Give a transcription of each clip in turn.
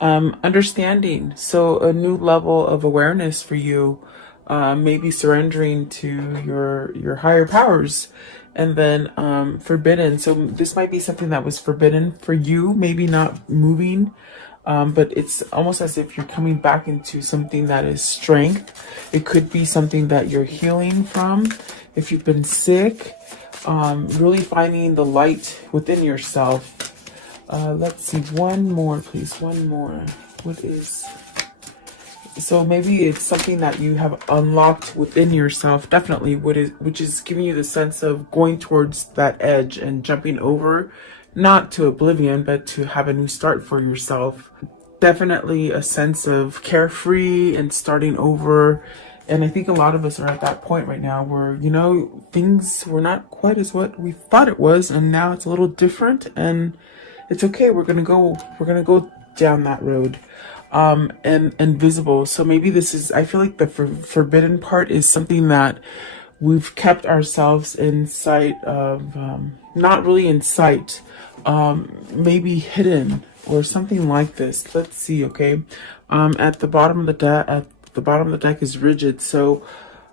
Understanding. So a new level of awareness for you, maybe surrendering to your higher powers. And then forbidden. So this might be something that was forbidden for you, maybe not moving, but it's almost as if you're coming back into something that is strength. It could be something that you're healing from. If you've been sick, really finding the light within yourself. Let's see, one more, please. One more. What is... So maybe it's something that you have unlocked within yourself, definitely, which is giving you the sense of going towards that edge and jumping over, not to oblivion, but to have a new start for yourself. Definitely a sense of carefree and starting over. And I think a lot of us are at that point right now where, you know, things were not quite as what we thought it was, and now it's a little different, and it's okay. We're gonna go down that road. And visible. So maybe this is, I feel like the forbidden part is something that we've kept ourselves in sight of, not really in sight, maybe hidden or something like this. Let's see. Okay. At the bottom of the deck is rigid. So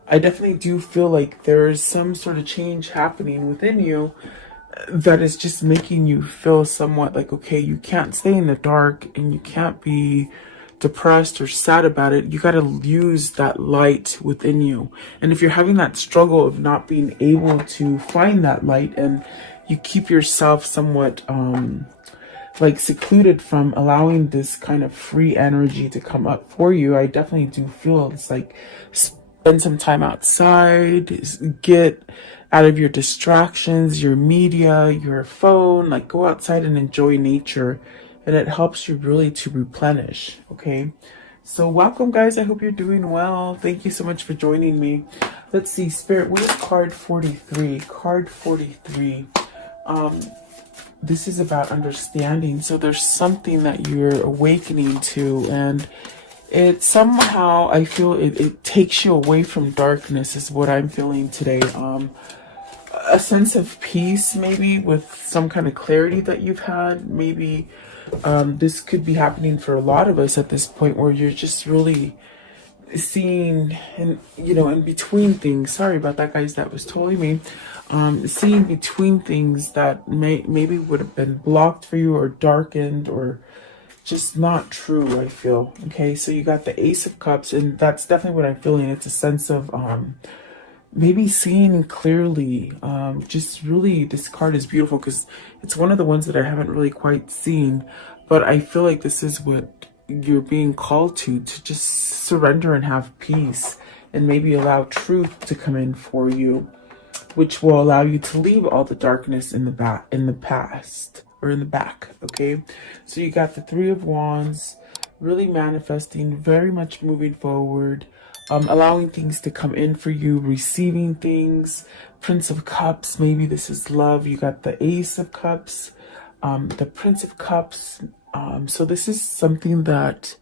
I definitely do feel like there is some sort of change happening within you that is just making you feel somewhat like, okay, you can't stay in the dark and you can't be depressed or sad about it. You got to use that light within you. And if you're having that struggle of not being able to find that light, and you keep yourself somewhat like secluded from allowing this kind of free energy to come up for you, I definitely do feel it's like spend some time outside, get out of your distractions, your media, your phone, like go outside and enjoy nature. And it helps you really to replenish. Okay. So welcome, guys. I hope you're doing well. Thank you so much for joining me. Let's see, Spirit, what is card 43? Card 43. This is about understanding. So there's something that you're awakening to, and it somehow, I feel it takes you away from darkness is what I'm feeling today. A sense of peace, maybe, with some kind of clarity that you've had. Maybe this could be happening for a lot of us at this point, where you're just really seeing, and you know, in between things. Sorry about that, guys. That was totally me. Seeing between things that maybe would have been blocked for you or darkened or just not true, I feel. Okay, so you got the Ace of Cups, and that's definitely what I'm feeling. It's a sense of maybe seeing clearly. Just really, this card is beautiful because it's one of the ones that I haven't really quite seen, but I feel like this is what you're being called to just surrender and have peace, and maybe allow truth to come in for you, which will allow you to leave all the darkness in the past, or in the back. Okay, so you got the Three of Wands, really manifesting, very much moving forward, allowing things to come in for you, receiving things. Prince of Cups, maybe this is love. You got the Ace of Cups, the Prince of Cups. So this is something that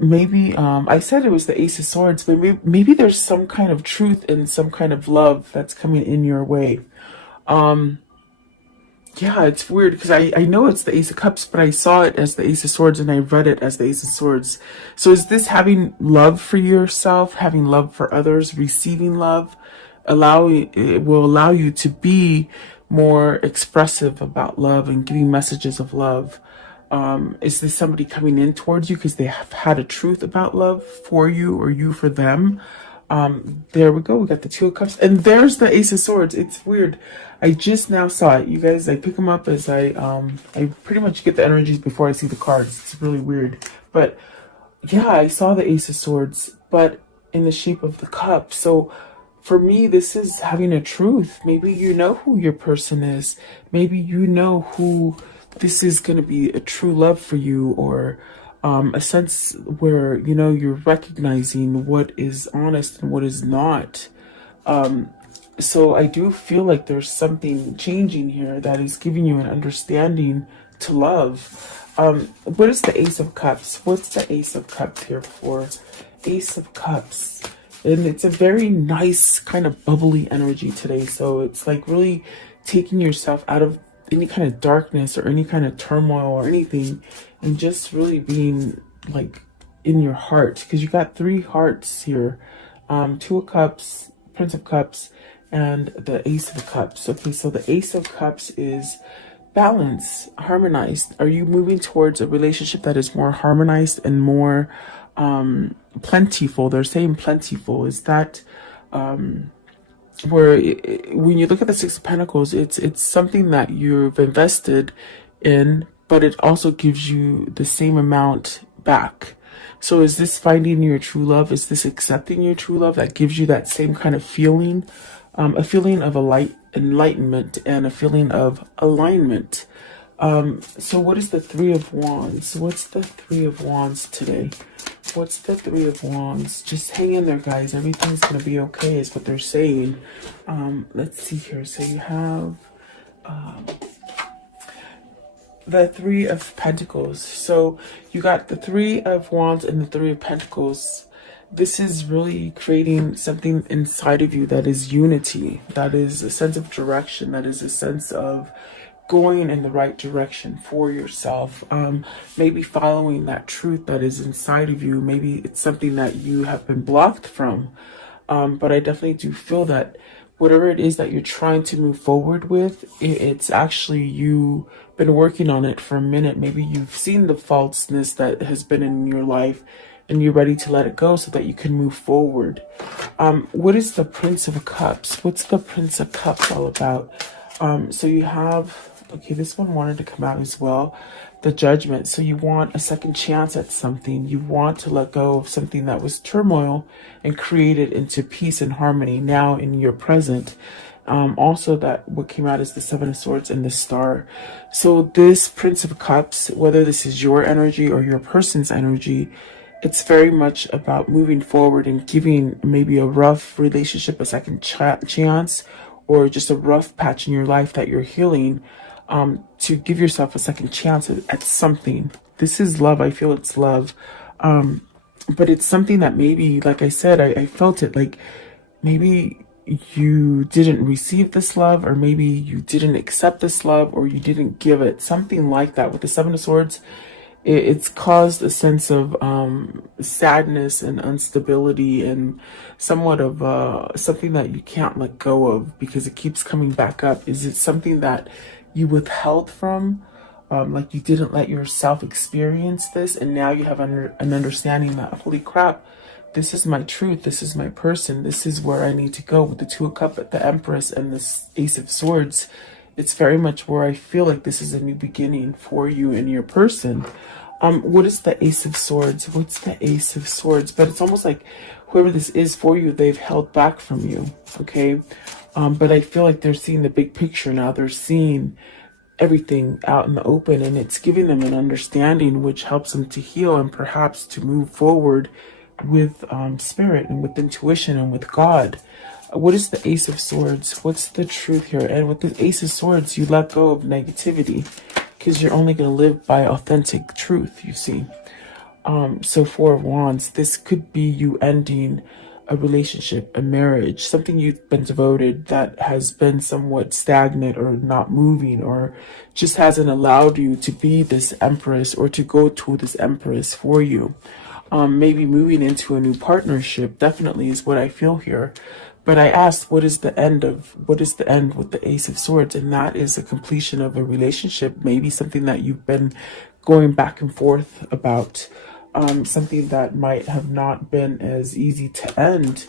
maybe, I said it was the Ace of Swords, but maybe there's some kind of truth and some kind of love that's coming in your way. Yeah, it's weird because I know it's the Ace of Cups, but I saw it as the Ace of Swords and I read it as the Ace of Swords. So is this having love for yourself, having love for others, receiving love? It will allow you to be more expressive about love and giving messages of love. Is this somebody coming in towards you because they have had a truth about love for you, or you for them? There we go. We got the Two of Cups, and there's the Ace of Swords. It's weird. I just now saw it, you guys. I pick them up as I pretty much get the energies before I see the cards. It's really weird, but yeah, I saw the Ace of Swords, but in the shape of the cup. So for me, this is having a truth. Maybe you know who your person is. Maybe you know who this is going to be a true love for you, or a sense where, you know, you're recognizing what is honest and what is not. So I do feel like there's something changing here that is giving you an understanding to love. What is the Ace of Cups? What's the Ace of Cups here for? Ace of Cups. And it's a very nice kind of bubbly energy today. So it's like really taking yourself out of any kind of darkness or any kind of turmoil or anything, and just really being like in your heart, because you got 3 hearts here, 2 of Cups, Prince of Cups, and the Ace of Cups. Okay, so the Ace of Cups is balance, harmonized. Are you moving towards a relationship that is more harmonized and more plentiful? They're saying plentiful. Is that where when you look at the 6 of Pentacles, it's something that you've invested in, but it also gives you the same amount back. So is this finding your true love? Is this accepting your true love that gives you that same kind of feeling? A feeling of enlightenment and a feeling of alignment. So what is the 3 of Wands? What's the 3 of Wands today? What's the 3 of Wands? Just hang in there, guys. Everything's going to be okay is what they're saying. Let's see here. So you have the 3 of Pentacles. So you got the 3 of Wands and the 3 of Pentacles. This is really creating something inside of you that is unity, that is a sense of direction, that is a sense of going in the right direction for yourself. Maybe following that truth that is inside of you. Maybe it's something that you have been blocked from. But I definitely do feel that whatever it is that you're trying to move forward with, it's actually you been working on it for a minute. Maybe you've seen the falseness that has been in your life, and you're ready to let it go so that you can move forward. What is the Prince of Cups? What's the Prince of Cups all about? So you have, okay, this one wanted to come out as well, the Judgment. So you want a second chance at something. You want to let go of something that was turmoil and create it into peace and harmony now in your present. Also, that what came out is the 7 of Swords and the Star. So this Prince of Cups, whether this is your energy or your person's energy, it's very much about moving forward and giving maybe a rough relationship a second chance, or just a rough patch in your life that you're healing, to give yourself a second chance at something. This is love. I feel it's love. But it's something that maybe, like I said, I felt it like maybe you didn't receive this love, or maybe you didn't accept this love, or you didn't give it. Something like that. With the 7 of Swords, it's caused a sense of sadness and instability and somewhat of something that you can't let go of because it keeps coming back up. Is it something that you withheld from? Like you didn't let yourself experience this, and now you have an understanding that, holy crap, this is my truth, this is my person, this is where I need to go. With the 2 of Cups, the Empress, and the Ace of Swords, it's very much where I feel like this is a new beginning for you and your person. What is the Ace of Swords? What's the Ace of Swords? But it's almost like whoever this is for you, they've held back from you, okay? But I feel like they're seeing the big picture now. They're seeing everything out in the open, and it's giving them an understanding which helps them to heal and perhaps to move forward with spirit and with intuition and with God. What is the Ace of Swords? What's the truth here? And with the Ace of Swords, you let go of negativity because you're only going to live by authentic truth, you see. So 4 of Wands, this could be you ending a relationship, a marriage, something you've been devoted that has been somewhat stagnant or not moving, or just hasn't allowed you to be this Empress or to go to this Empress for you. Maybe moving into a new partnership definitely is what I feel here. But I asked, what is the end with the Ace of Swords? And that is the completion of a relationship, maybe something that you've been going back and forth about, something that might have not been as easy to end.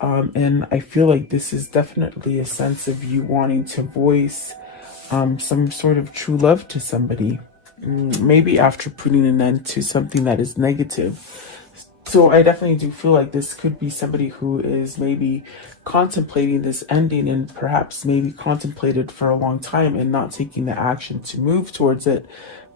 And I feel like this is definitely a sense of you wanting to voice some sort of true love to somebody, maybe after putting an end to something that is negative. So I definitely do feel like this could be somebody who is maybe contemplating this ending, and perhaps maybe contemplated for a long time and not taking the action to move towards it.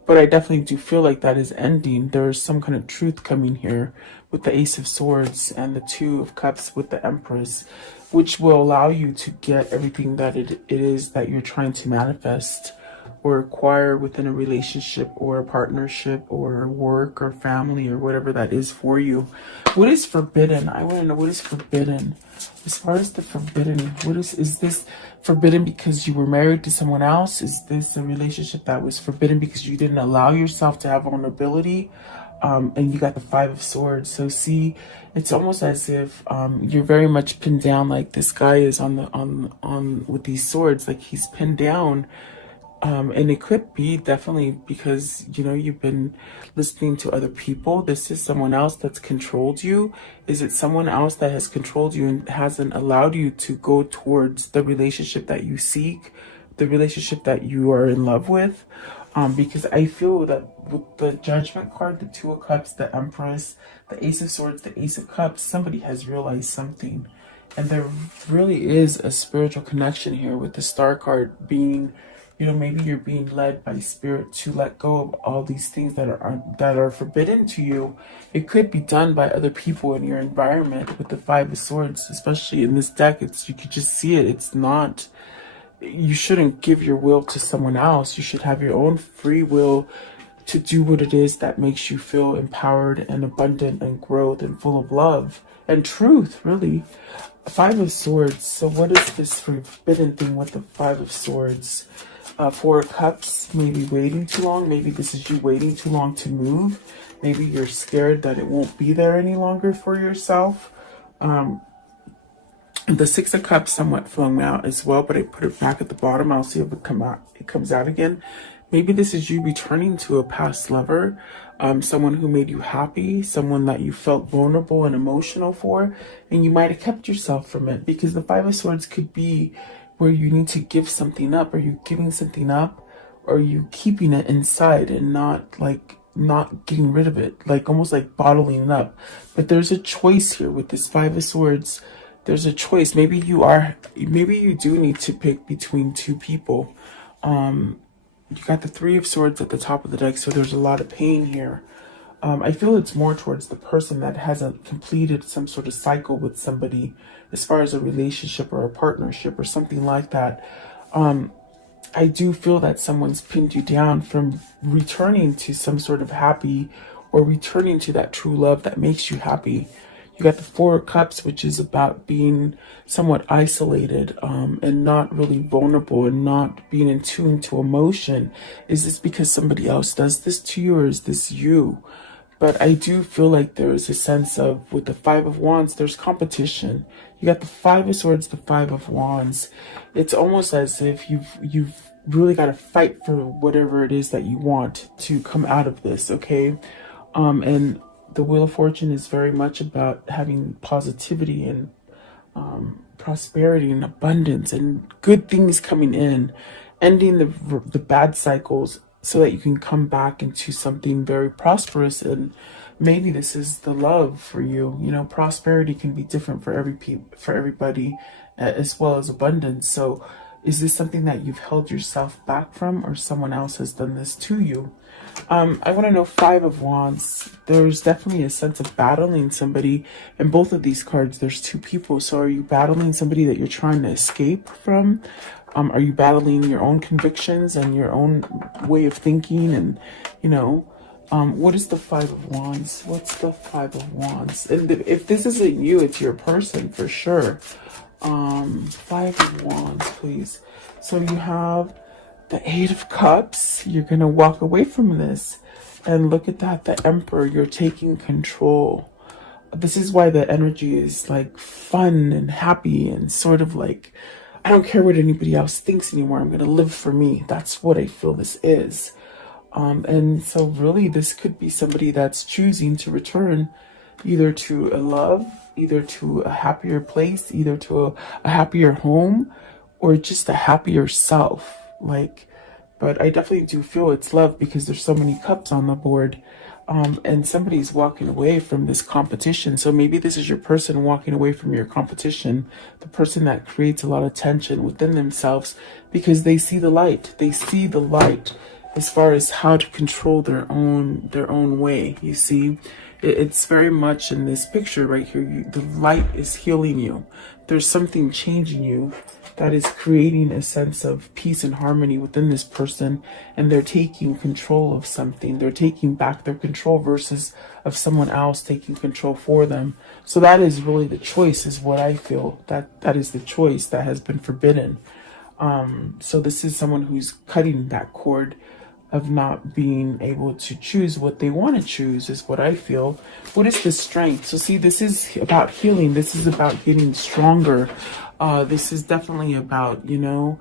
But I definitely do feel like that is ending. There's some kind of truth coming here with the Ace of Swords and the 2 of Cups with the Empress, which will allow you to get everything that it is that you're trying to manifest or acquire within a relationship or a partnership or work or family or whatever that is for you. What is forbidden? I want to know what is forbidden. As far as the forbidden, what is this forbidden because you were married to someone else? Is this a relationship that was forbidden because you didn't allow yourself to have vulnerability? And you got the Five of Swords. So see, it's almost as if you're very much pinned down, like this guy is on with these swords, like he's pinned down. And it could be definitely because, you know, you've been listening to other people. This is someone else that's controlled you. Is it someone else that has controlled you and hasn't allowed you to go towards the relationship that you seek, the relationship that you are in love with? Because I feel that with the Judgment card, the Two of Cups, the Empress, the Ace of Swords, the Ace of Cups, somebody has realized something. And there really is a spiritual connection here with the Star card being, you know, maybe you're being led by spirit to let go of all these things that are forbidden to you. It could be done by other people in your environment. With the Five of Swords, especially in this deck, you could just see it. It's not, you shouldn't give your will to someone else. You should have your own free will to do what it is that makes you feel empowered and abundant and growth and full of love and truth, really. Five of Swords. So what is this forbidden thing with the Five of Swords? Four of Cups, maybe waiting too long. Maybe this is you waiting too long to move. Maybe you're scared that it won't be there any longer for yourself. The Six of Cups somewhat flung out as well, but I put it back at the bottom. I'll see if it comes out again. Maybe this is you returning to a past lover, someone who made you happy, someone that you felt vulnerable and emotional for, and you might have kept yourself from it, because the Five of Swords could be where you need to give something up. Are you giving something up, or are you keeping it inside and not getting rid of it, like almost like bottling it up? But there's a choice here with this Five of Swords. There's a choice. Maybe you do need to pick between two people. You got the Three of Swords at the top of the deck, so there's a lot of pain here. I feel it's more towards the person that hasn't completed some sort of cycle with somebody as far as a relationship or a partnership or something like that. I do feel that someone's pinned you down from returning to some sort of happy, or returning to that true love that makes you happy. You got the Four of Cups, which is about being somewhat isolated and not really vulnerable and not being in tune to emotion. Is this because somebody else does this to you, or is this you? But I do feel like there is a sense of, with the Five of Wands, there's competition. You got the Five of Swords, the Five of Wands. It's almost as if you've really got to fight for whatever it is that you want to come out of this, okay? And the Wheel of Fortune is very much about having positivity and prosperity and abundance and good things coming in, ending the bad cycles so that you can come back into something very prosperous. And maybe this is the love for you. You know, prosperity can be different for everybody, as well as abundance. So is this something that you've held yourself back from, or someone else has done this to you? I want to know Five of Wands. There's definitely a sense of battling somebody. In both of these cards, there's two people. So are you battling somebody that you're trying to escape from? Are you battling your own convictions and your own way of thinking? And, you know, what is the Five of Wands? What's the Five of Wands? And if this isn't you, it's your person for sure. Five of Wands, please. So you have the Eight of Cups. You're going to walk away from this. And look at that, the Emperor. You're taking control. This is why the energy is like fun and happy and sort of like, I don't care what anybody else thinks anymore. I'm going to live for me. That's what I feel this is. And so really this could be somebody that's choosing to return either to a love, either to a happier place, either to a happier home, or just a happier self. But I definitely do feel it's love, because there's so many cups on the board. And somebody's walking away from this competition. So maybe this is your person walking away from your competition, the person that creates a lot of tension within themselves, because they see the light. They see the light as far as how to control their own way. You see, it's very much in this picture right here. The light is healing you. There's something changing you that is creating a sense of peace and harmony within this person, and they're taking control of something. They're taking back their control versus of someone else taking control for them. So that is really the choice, is what I feel. That is the choice that has been forbidden. So this is someone who's cutting that cord of not being able to choose what they want to choose, is what I feel. What is the strength? So see, this is about healing. This is about getting stronger. This is definitely about, you know,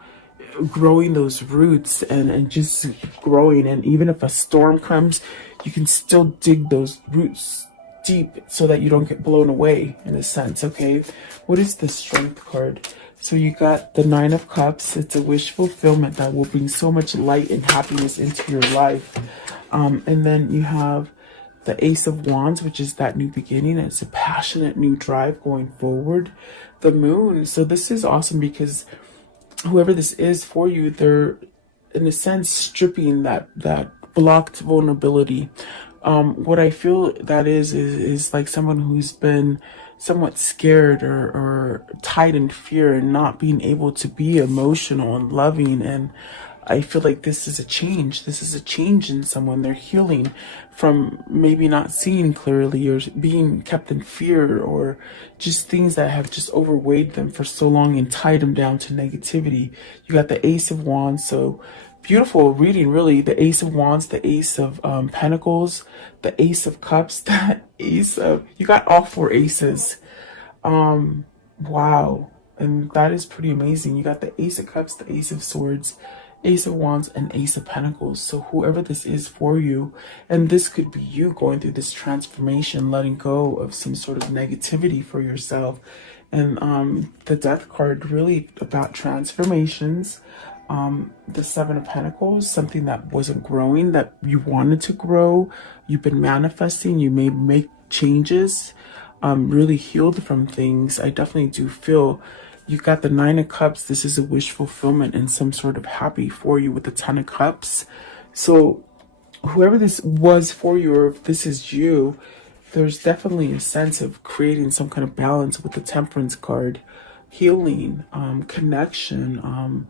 growing those roots and just growing. And even if a storm comes, you can still dig those roots deep so that you don't get blown away, in a sense. Okay, what is the strength card? So you got the Nine of Cups. It's a wish fulfillment that will bring so much light and happiness into your life. And then you have the Ace of Wands, which is that new beginning. It's a passionate new drive going forward. The Moon. So this is awesome because whoever this is for you, they're in a sense stripping that blocked vulnerability. What I feel that is like someone who's been somewhat scared or tied in fear and not being able to be emotional and loving. And I feel like this is a change. This is a change in someone. They're healing from maybe not seeing clearly or being kept in fear or just things that have just overweighed them for so long and tied them down to negativity. You got the Ace of Wands. So beautiful reading, really. The Ace of Wands, the Ace of Pentacles, the Ace of Cups, the Ace of... You got all four aces. Wow. And that is pretty amazing. You got the Ace of Cups, the Ace of Swords, Ace of Wands, and Ace of Pentacles. So whoever this is for you, and this could be you going through this transformation, letting go of some sort of negativity for yourself. And the Death card, really about transformations. The Seven of Pentacles, something that wasn't growing, that you wanted to grow. You've been manifesting. You may make changes. Really healed from things. I definitely do feel you got the Nine of Cups. This is a wish fulfillment and some sort of happy for you with the Ten of Cups. So whoever this was for you, or if this is you, there's definitely a sense of creating some kind of balance with the Temperance card. Healing, connection,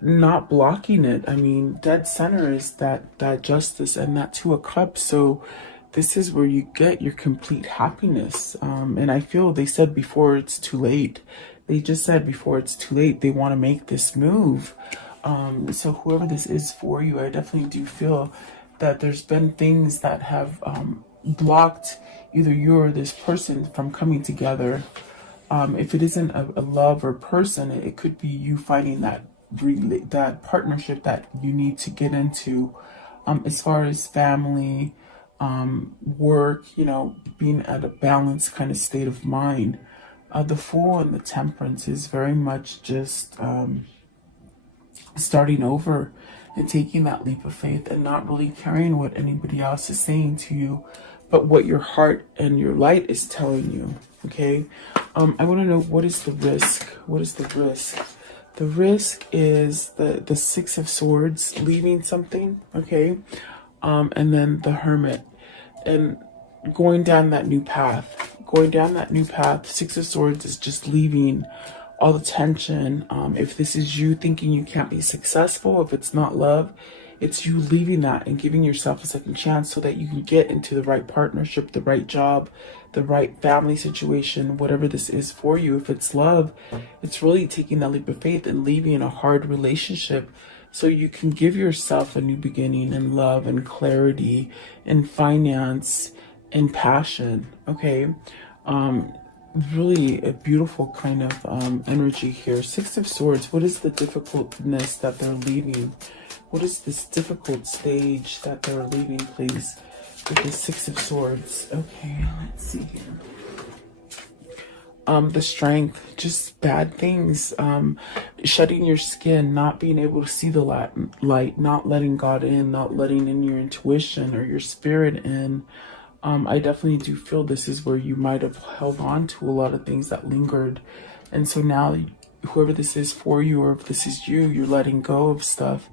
not blocking it. I mean, dead center is that justice and that Two of Cups. So this is where you get your complete happiness. And I feel they said before it's too late. They just said before it's too late, they want to make this move. So whoever this is for you, I definitely do feel that there's been things that have blocked either you or this person from coming together. If it isn't a love or person, it could be you finding that partnership that you need to get into, as far as family, work, you know, being at a balanced kind of state of mind. The Fool and the Temperance is very much just starting over and taking that leap of faith and not really caring what anybody else is saying to you, but what your heart and your light is telling you. Okay. I want to know, what is the risk? What is the risk? The risk is the Six of Swords, leaving something. Okay. And then the Hermit, and going down that new path. Going down that new path. Six of Swords is just leaving all the tension. If this is you thinking you can't be successful, if it's not love, it's you leaving that and giving yourself a second chance so that you can get into the right partnership, the right job, the right family situation, whatever this is for you. If it's love, it's really taking that leap of faith and leaving a hard relationship so you can give yourself a new beginning in love and clarity and finance and passion. Okay. Really a beautiful kind of energy here. Six of Swords. What is the difficultness that they're leaving? What is this difficult stage that they're leaving, please? With the Six of Swords. Okay, let's see here. The Strength, just bad things, shutting your skin, not being able to see the light, not letting God in, not letting in your intuition or your spirit in. I definitely do feel this is where you might have held on to a lot of things that lingered. And so now, whoever this is for you, or if this is you, you're letting go of stuff.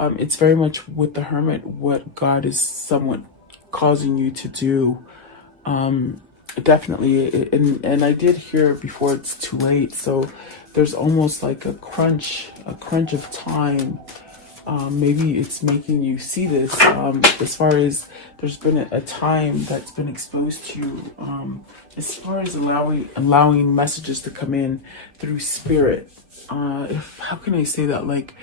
It's very much with the Hermit, what God is somewhat causing you to do. Definitely. And I did hear before it's too late. So there's almost like a crunch of time Maybe it's making you see this, as far as there's been a time that's been exposed to you, as far as allowing messages to come in through spirit. How can I say that? Like,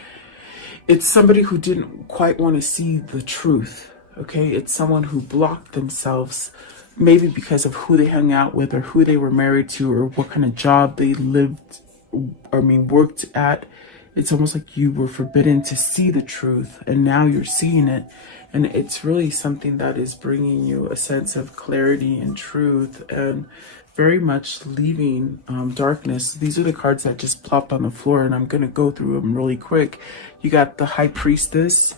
it's somebody who didn't quite want to see the truth. Okay, it's someone who blocked themselves, maybe because of who they hung out with or who they were married to or what kind of job they worked at. It's almost like you were forbidden to see the truth, and now you're seeing it. And it's really something that is bringing you a sense of clarity and truth, and very much leaving darkness. These are the cards that just plopped on the floor, and I'm going to go through them really quick. You got the High Priestess,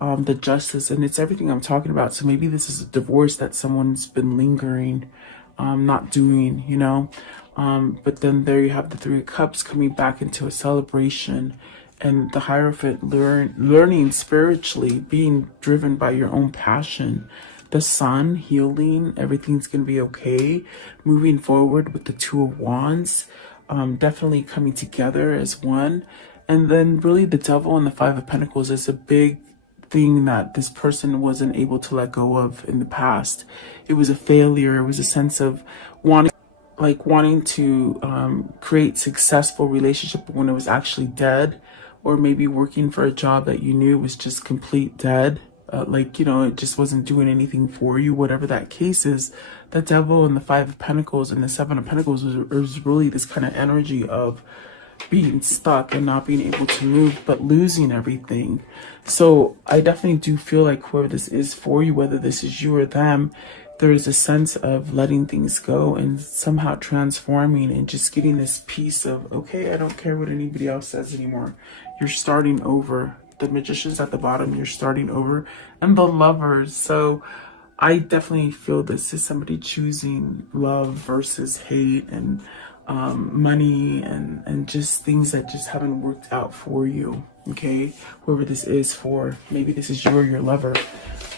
the Justice, and it's everything I'm talking about. So maybe this is a divorce that someone's been lingering, not doing, you know. But then there you have the Three of Cups coming back into a celebration, and the Hierophant learning spiritually, being driven by your own passion. The Sun, healing, everything's going to be okay. Moving forward with the Two of Wands, definitely coming together as one. And then really the Devil and the Five of Pentacles is a big thing that this person wasn't able to let go of in the past. It was a failure. It was a sense of wanting to create successful relationship when it was actually dead, or maybe working for a job that you knew was just complete dead. It just wasn't doing anything for you, whatever that case is. The Devil and the Five of Pentacles and the Seven of Pentacles was really this kind of energy of being stuck and not being able to move, but losing everything. So I definitely do feel like whoever this is for you, whether this is you or them, there is a sense of letting things go and somehow transforming and just getting this piece of, okay, I don't care what anybody else says anymore. You're starting over. The Magician's at the bottom, you're starting over. And the Lovers. So I definitely feel this is somebody choosing love versus hate, and money, and just things that just haven't worked out for you. Okay, whoever this is for, maybe this is you or your lover.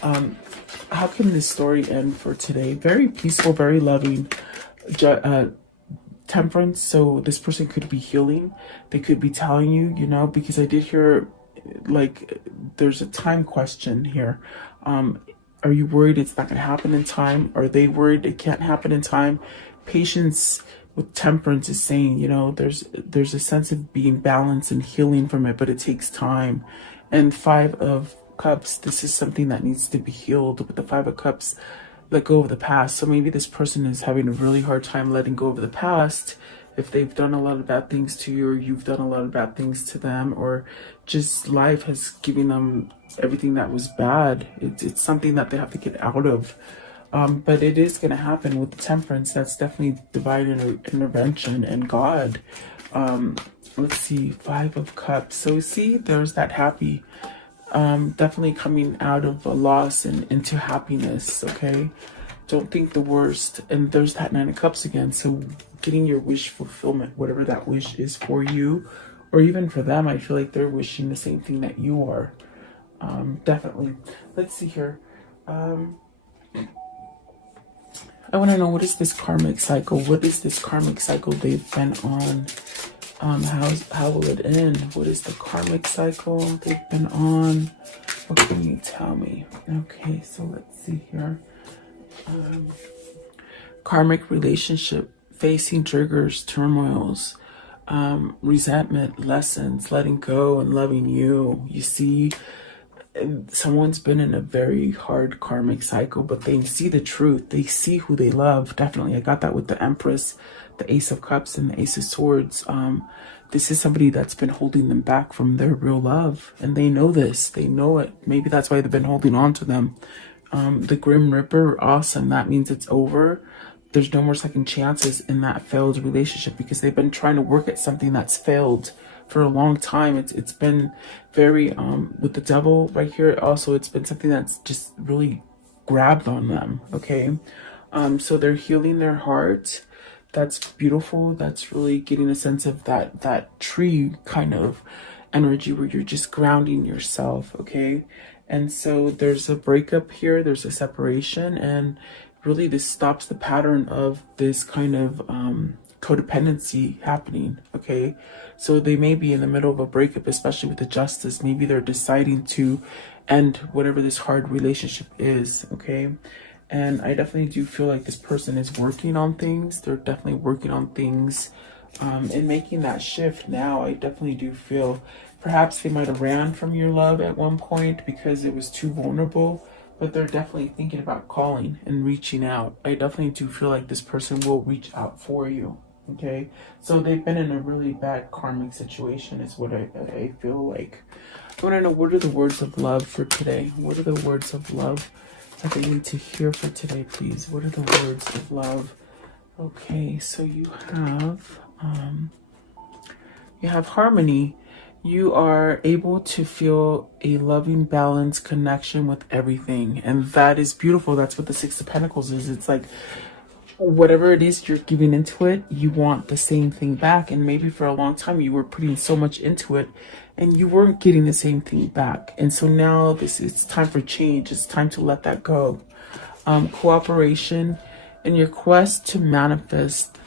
How can this story end for today? Very peaceful, very loving. Temperance. So this person could be healing. They could be telling you, because I did hear, like, there's a time question here. Are you worried it's not going to happen in time? Are they worried it can't happen in time? Patience with Temperance is saying, there's a sense of being balanced and healing from it, but it takes time. And Five of Cups, this is something that needs to be healed. With the Five of Cups, let go of the past. So maybe this person is having a really hard time letting go of the past, if they've done a lot of bad things to you, or you've done a lot of bad things to them, or just life has given them everything that was bad. It's something that they have to get out of. But it is going to happen with the Temperance. That's definitely divine intervention and God. Let's see, Five of Cups. So see, there's that happy, definitely coming out of a loss and into happiness. Okay, don't think the worst. And there's that Nine of Cups again. So getting your wish fulfillment, whatever that wish is for you, or even for them. I feel like they're wishing the same thing that you are. Definitely. Let's see here. I want to know, what is this karmic cycle? What is this karmic cycle they've been on? How will it end? What is the karmic cycle they've been on? What can you tell me? Okay, so let's see here. Karmic relationship, facing triggers, turmoils, resentment, lessons, letting go and loving you. You see, someone's been in a very hard karmic cycle, but they see the truth. They see who they love. Definitely. I got that with the Empress, the Ace of Cups, and the Ace of Swords. This is somebody that's been holding them back from their real love. And they know this. They know it. Maybe that's why they've been holding on to them. The Grim Reaper, awesome. That means it's over. There's no more second chances in that failed relationship, because they've been trying to work at something that's failed for a long time. It's been very, with the Devil right here, also, it's been something that's just really grabbed on them. Okay. So they're healing their heart. That's beautiful. That's really getting a sense of that tree kind of energy where you're just grounding yourself. Okay. And so there's a breakup here. There's a separation, and really this stops the pattern of this kind of codependency happening, okay? So they may be in the middle of a breakup, especially with the justice. Maybe they're deciding to end whatever this hard relationship is, okay? And I definitely do feel like this person is working on things. They're definitely working on things and making that shift now. I definitely do feel perhaps they might have ran from your love at one point because it was too vulnerable, but they're definitely thinking about calling and reaching out. I definitely do feel like this person will reach out for you, okay? So they've been in a really bad karmic situation is what I feel like. I want to know, what are the words of love for today? What are the words of love that they need to hear for today, please? What are the words of love? Okay, so you have harmony. You are able to feel a loving, balanced connection with everything, and that is beautiful. That's what the Six of Pentacles is. It's like whatever it is you're giving into it, you want the same thing back. And maybe for a long time you were putting so much into it and you weren't getting the same thing back. And so now it's time for change. It's time to let that go. Cooperation. In your quest to manifest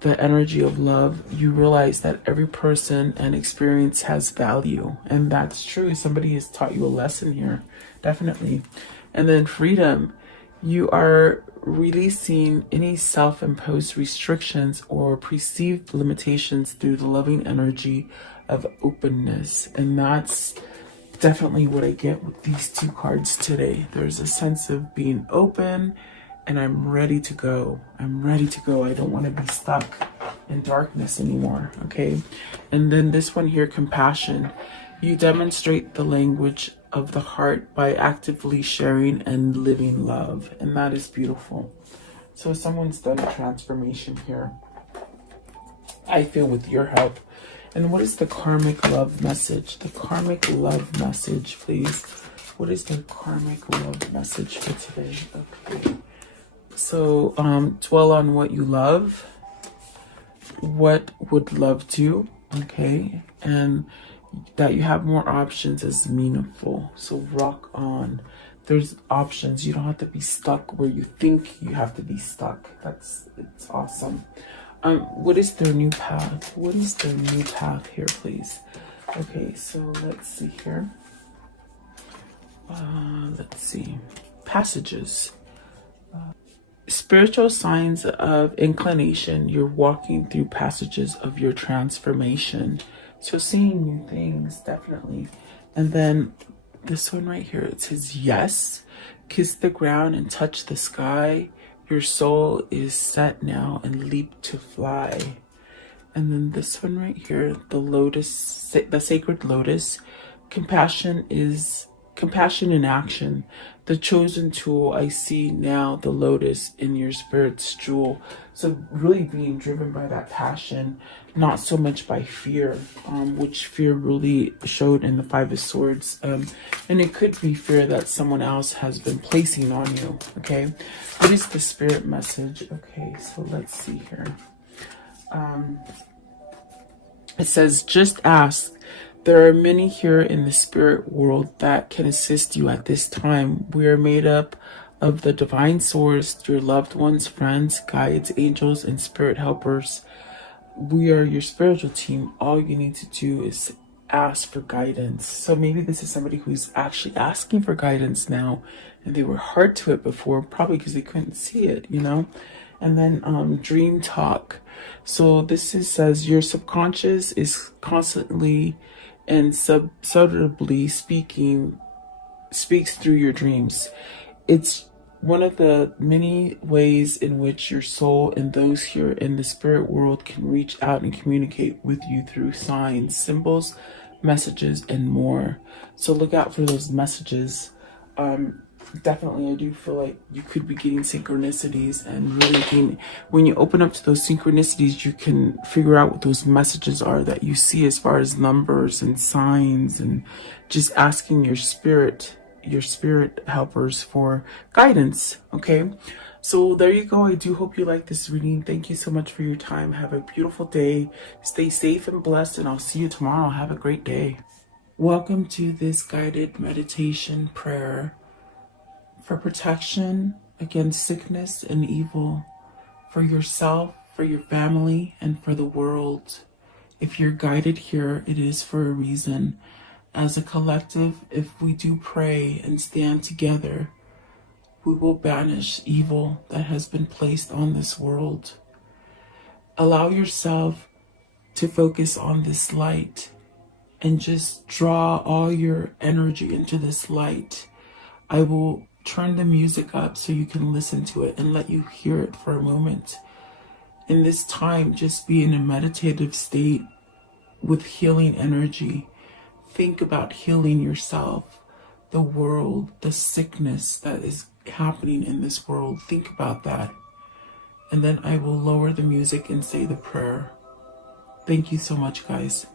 the energy of love, you realize that every person and experience has value. And that's true. Somebody has taught you a lesson here. Definitely. And then freedom. You are releasing any self-imposed restrictions or perceived limitations through the loving energy of openness. And that's definitely what I get with these two cards today. There's a sense of being open and I'm ready to go. I'm ready to go. I don't want to be stuck in darkness anymore, okay? And then this one here, compassion. You demonstrate the language of the heart by actively sharing and living love. And that is beautiful. So someone's done a transformation here, I feel, with your help. And what is the karmic love message? The karmic love message, please. What is the karmic love message for today? Okay. So dwell on what you love. What would love do? Okay. And that you have more options is meaningful. So rock on. There's options. You don't have to be stuck where you think you have to be stuck. It's awesome. What is their new path? What is their new path here, please? Okay, so let's see here. Let's see. Passages. Spiritual signs of inclination. You're walking through passages of your transformation. So seeing new things, definitely. And then this one right here, it says, yes, kiss the ground and touch the sky. Your soul is set now and leap to fly. And then this one right here, the lotus, the sacred lotus. Compassion in action. The chosen tool. I see now the lotus in your spirit's jewel. So really being driven by that passion, not so much by fear, which fear really showed in the Five of Swords. And it could be fear that someone else has been placing on you, okay? What is the spirit message? Okay, so let's see here. It says, just ask. There are many here in the spirit world that can assist you at this time. We are made up of the divine source, your loved ones, friends, guides, angels, and spirit helpers. We are your spiritual team. All you need to do is ask for guidance. So maybe this is somebody who's actually asking for guidance now, and they were hard to it before, probably because they couldn't see it, you know? And then dream talk. So this says your subconscious is constantly and subtly speaks through your dreams. It's one of the many ways in which your soul and those here in the spirit world can reach out and communicate with you through signs, symbols, messages, and more. So look out for those messages. Definitely, I do feel like you could be getting synchronicities, and really when you open up to those synchronicities, you can figure out what those messages are that you see as far as numbers and signs, and just asking your spirit helpers for guidance. Okay, so there you go. I do hope you like this reading. Thank you so much for your time. Have a beautiful day. Stay safe and blessed, and I'll see you tomorrow. Have a great day. Welcome to this guided meditation prayer for protection against sickness and evil, for yourself, for your family, and for the world. If you're guided here, it is for a reason. As a collective, if we do pray and stand together, we will banish evil that has been placed on this world. Allow yourself to focus on this light and just draw all your energy into this light. I will turn the music up so you can listen to it and let you hear it for a moment. In this time, just be in a meditative state with healing energy. Think about healing yourself, the world, the sickness that is happening in this world. Think about that. And then I will lower the music and say the prayer. Thank you so much, guys.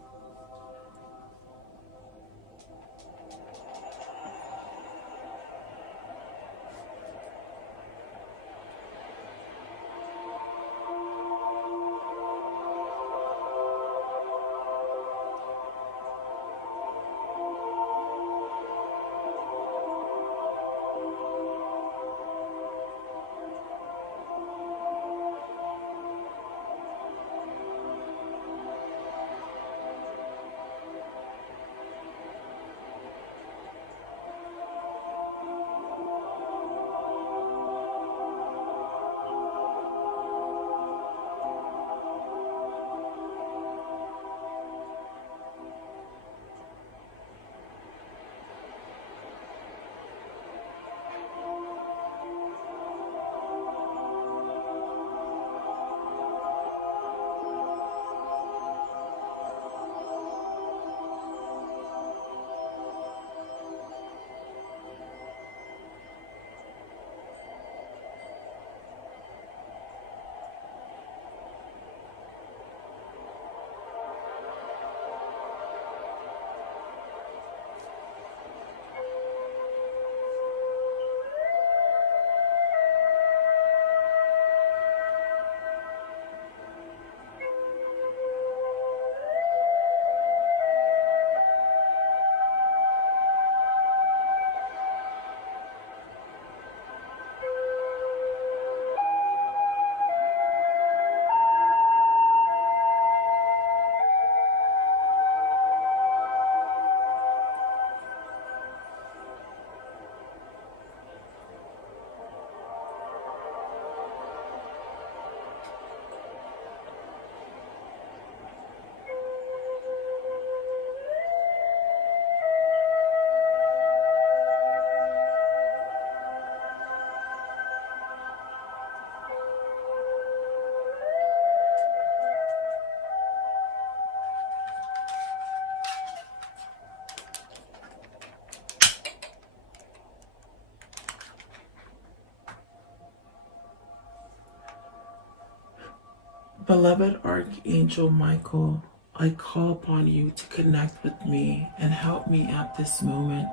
Beloved Archangel Michael, I call upon you to connect with me and help me at this moment,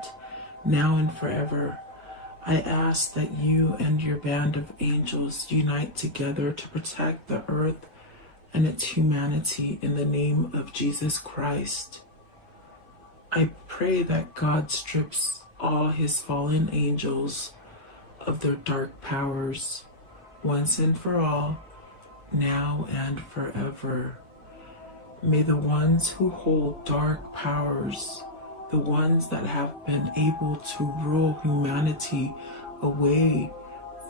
now and forever. I ask that you and your band of angels unite together to protect the earth and its humanity in the name of Jesus Christ. I pray that God strips all his fallen angels of their dark powers once and for all, now and forever. May the ones who hold dark powers, the ones that have been able to rule humanity away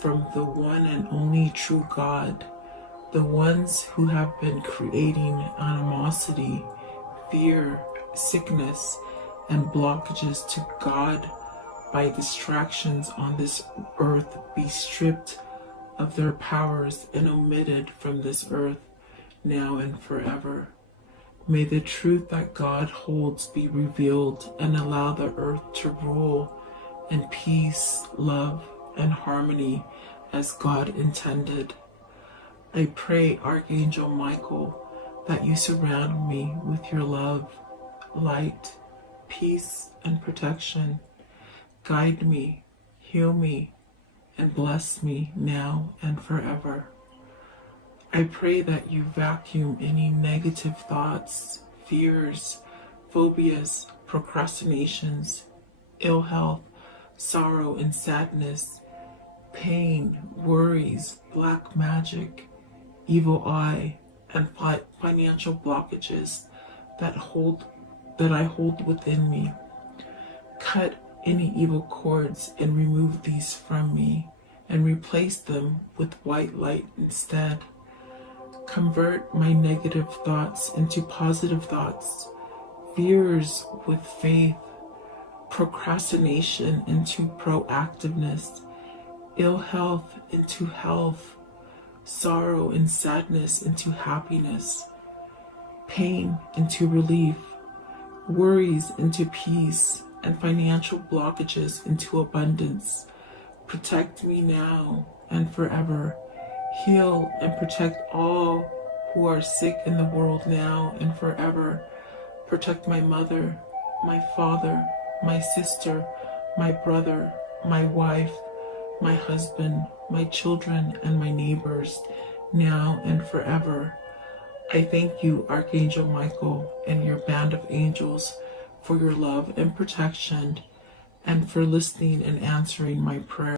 from the one and only true God, the ones who have been creating animosity, fear, sickness, and blockages to God by distractions on this earth, be stripped of their powers and omitted from this earth now and forever. May the truth that God holds be revealed and allow the earth to rule in peace, love, and harmony as God intended. I pray, Archangel Michael, that you surround me with your love, light, peace, and protection. Guide me, heal me, and bless me now and forever. I pray that you vacuum any negative thoughts, fears, phobias, procrastinations, ill health, sorrow and sadness, pain, worries, black magic, evil eye, and financial blockages that I hold within me. Cut any evil cords and remove these from me, and replace them with white light instead. Convert my negative thoughts into positive thoughts, fears with faith, procrastination into proactiveness, ill health into health, sorrow and sadness into happiness, pain into relief, worries into peace, and financial blockages into abundance. Protect me now and forever. Heal and protect all who are sick in the world now and forever. Protect my mother, my father, my sister, my brother, my wife, my husband, my children, and my neighbors, now and forever. I thank you, Archangel Michael, and your band of angels, for your love and protection, and for listening and answering my prayer.